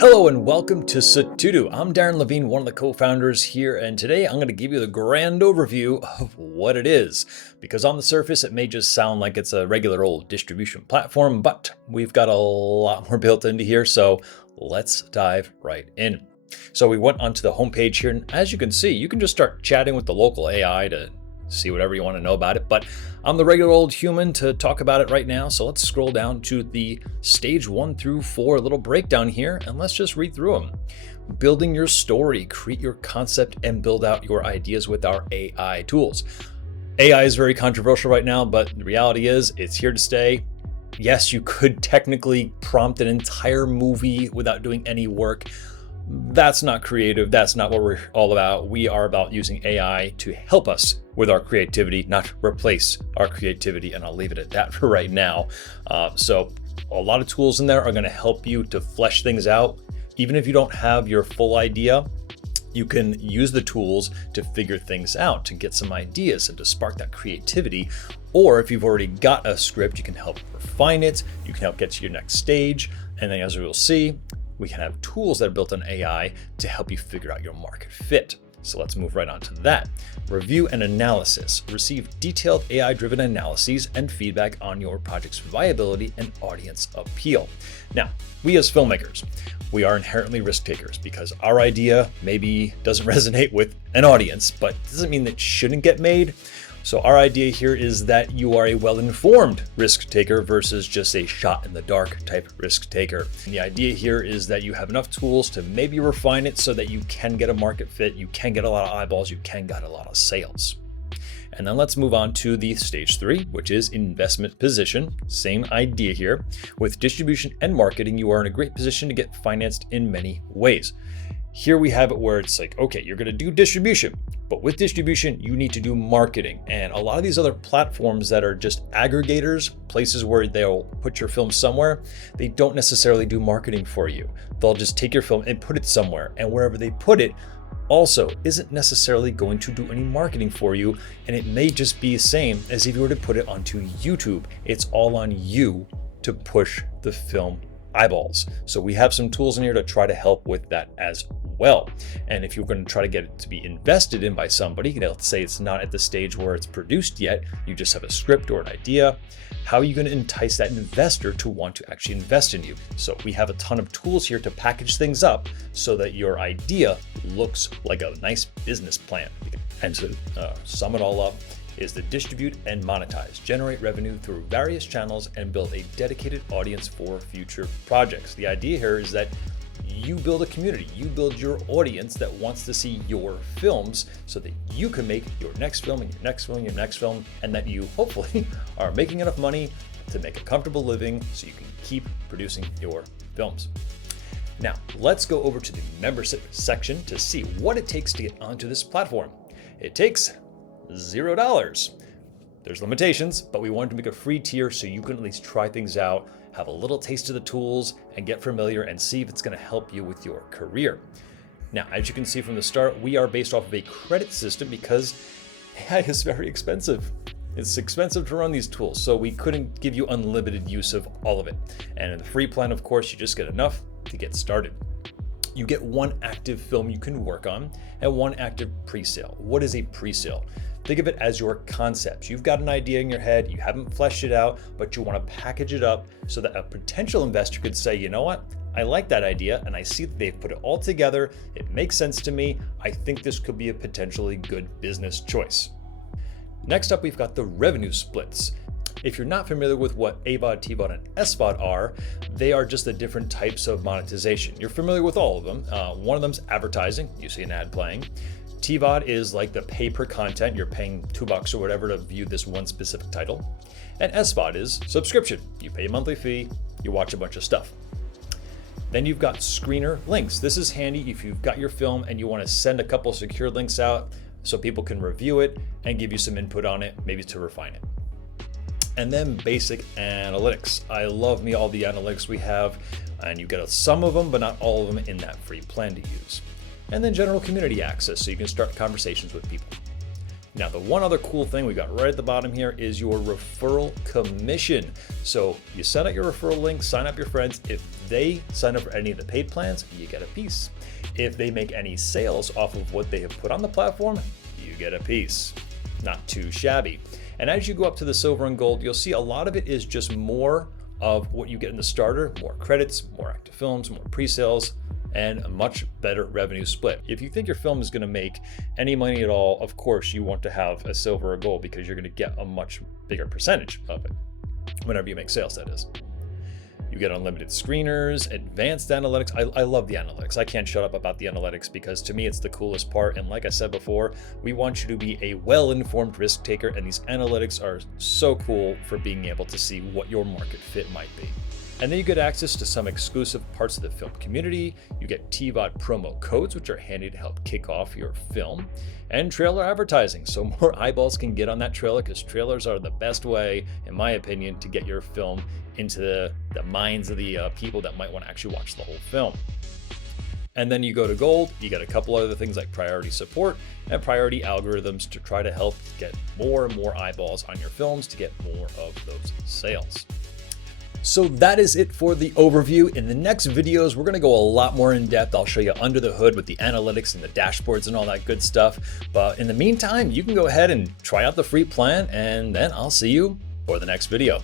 Hello and welcome to Sutudu. I'm Darren Levine, one of the co-founders here, and today I'm going to give you the grand overview of what it is. Because on the surface, it may just sound like it's a regular old distribution platform, but we've got a lot more built into here, so let's dive right in. So we went onto the homepage here, and as you can see, you can just start chatting with the local AI to see whatever you want to know about it, but I'm the regular old human to talk about it right now, so let's scroll down to the stage 1 through 4 little breakdown here, and let's just read through them. Building your story, create your concept, and build out your ideas with our AI tools. AI is very controversial right now, but the reality is it's here to stay. Yes, you could technically prompt an entire movie without doing any work. That's not creative. That's not what we're all about. We are about using AI to help us with our creativity, not replace our creativity. And I'll leave it at that for right now. So a lot of tools in there are going to help you to flesh things out. Even if you don't have your full idea, you can use the tools to figure things out, to get some ideas and to spark that creativity. Or if you've already got a script, you can help refine it. You can help get to your next stage. And then as we'll see, we can have tools that are built on AI to help you figure out your market fit. So let's move right on to that. Review and analysis. Receive detailed AI-driven analyses and feedback on your project's viability and audience appeal. Now, we as filmmakers, we are inherently risk takers because our idea maybe doesn't resonate with an audience, but it doesn't mean that it shouldn't get made. So our idea here is that you are a well-informed risk taker versus just a shot in the dark type risk taker. And the idea here is that you have enough tools to maybe refine it so that you can get a market fit, you can get a lot of eyeballs, you can get a lot of sales. And then let's move on to the stage 3, which is investment position. Same idea here. With distribution and marketing, you are in a great position to get financed in many ways. Here we have it where it's like, okay, you're going to do distribution, but with distribution, you need to do marketing. And a lot of these other platforms that are just aggregators, places where they'll put your film somewhere, they don't necessarily do marketing for you. They'll just take your film and put it somewhere. And wherever they put it also isn't necessarily going to do any marketing for you. And it may just be the same as if you were to put it onto YouTube. It's all on you to push the film eyeballs. So we have some tools in here to try to help with that as well. And if you're going to try to get it to be invested in by somebody, let's say it's not at the stage where it's produced yet, you just have a script or an idea, how are you going to entice that investor to want to actually invest in you? So we have a ton of tools here to package things up so that your idea looks like a nice business plan. And to sum it all up, is to distribute and monetize, generate revenue through various channels, and build a dedicated audience for future projects. The idea here is that you build a community, you build your audience that wants to see your films so that you can make your next film and your next film, your next film, and that you hopefully are making enough money to make a comfortable living so you can keep producing your films. Now, let's go over to the membership section to see what it takes to get onto this platform. It takes $0. There's limitations, but we wanted to make a free tier so you can at least try things out, have a little taste of the tools, and get familiar and see if it's going to help you with your career. Now, as you can see from the start, we are based off of a credit system because AI is very expensive. It's expensive to run these tools, so we couldn't give you unlimited use of all of it. And in the free plan, of course, you just get enough to get started. You get one active film you can work on and one active pre-sale. What is a pre-sale? Think of it as your concepts. You've got an idea in your head, you haven't fleshed it out, but you want to package it up so that a potential investor could say, you know what? I like that idea and I see that they've put it all together. It makes sense to me. I think this could be a potentially good business choice. Next up, we've got the revenue splits. If you're not familiar with what AVOD, TVOD, and SVOD are, they are just the different types of monetization. You're familiar with all of them. One of them's advertising. You see an ad playing. TVOD is like the pay per content. You're paying $2 or whatever to view this one specific title. And SVOD is subscription. You pay a monthly fee, you watch a bunch of stuff. Then you've got screener links. This is handy if you've got your film and you want to send a couple secure links out so people can review it and give you some input on it, maybe to refine it. And then basic analytics. I love me all the analytics we have, and you get some of them, but not all of them in that free plan to use. And then general community access, so you can start conversations with people. Now, the one other cool thing we got right at the bottom here is your referral commission. So you send out your referral link, sign up your friends. If they sign up for any of the paid plans, you get a piece. If they make any sales off of what they have put on the platform, you get a piece. Not too shabby. And as you go up to the silver and gold, you'll see a lot of it is just more of what you get in the starter, more credits, more active films, more pre-sales, and a much better revenue split. If you think your film is going to make any money at all, of course you want to have a silver or gold because you're going to get a much bigger percentage of it whenever you make sales, that is. You get unlimited screeners, advanced analytics. I love the analytics. I can't shut up about the analytics because to me it's the coolest part. And like I said before, we want you to be a well-informed risk taker, and these analytics are so cool for being able to see what your market fit might be. And then you get access to some exclusive parts of the film community. You get TVOD promo codes, which are handy to help kick off your film, and trailer advertising, so more eyeballs can get on that trailer, because trailers are the best way, in my opinion, to get your film into the minds of the people that might want to actually watch the whole film. And then you go to gold, you get a couple other things like priority support and priority algorithms to try to help get more and more eyeballs on your films to get more of those sales. So that is it for the overview. In the next videos, we're going to go a lot more in depth. I'll show you under the hood with the analytics and the dashboards and all that good stuff. But in the meantime, you can go ahead and try out the free plan, and then I'll see you for the next video.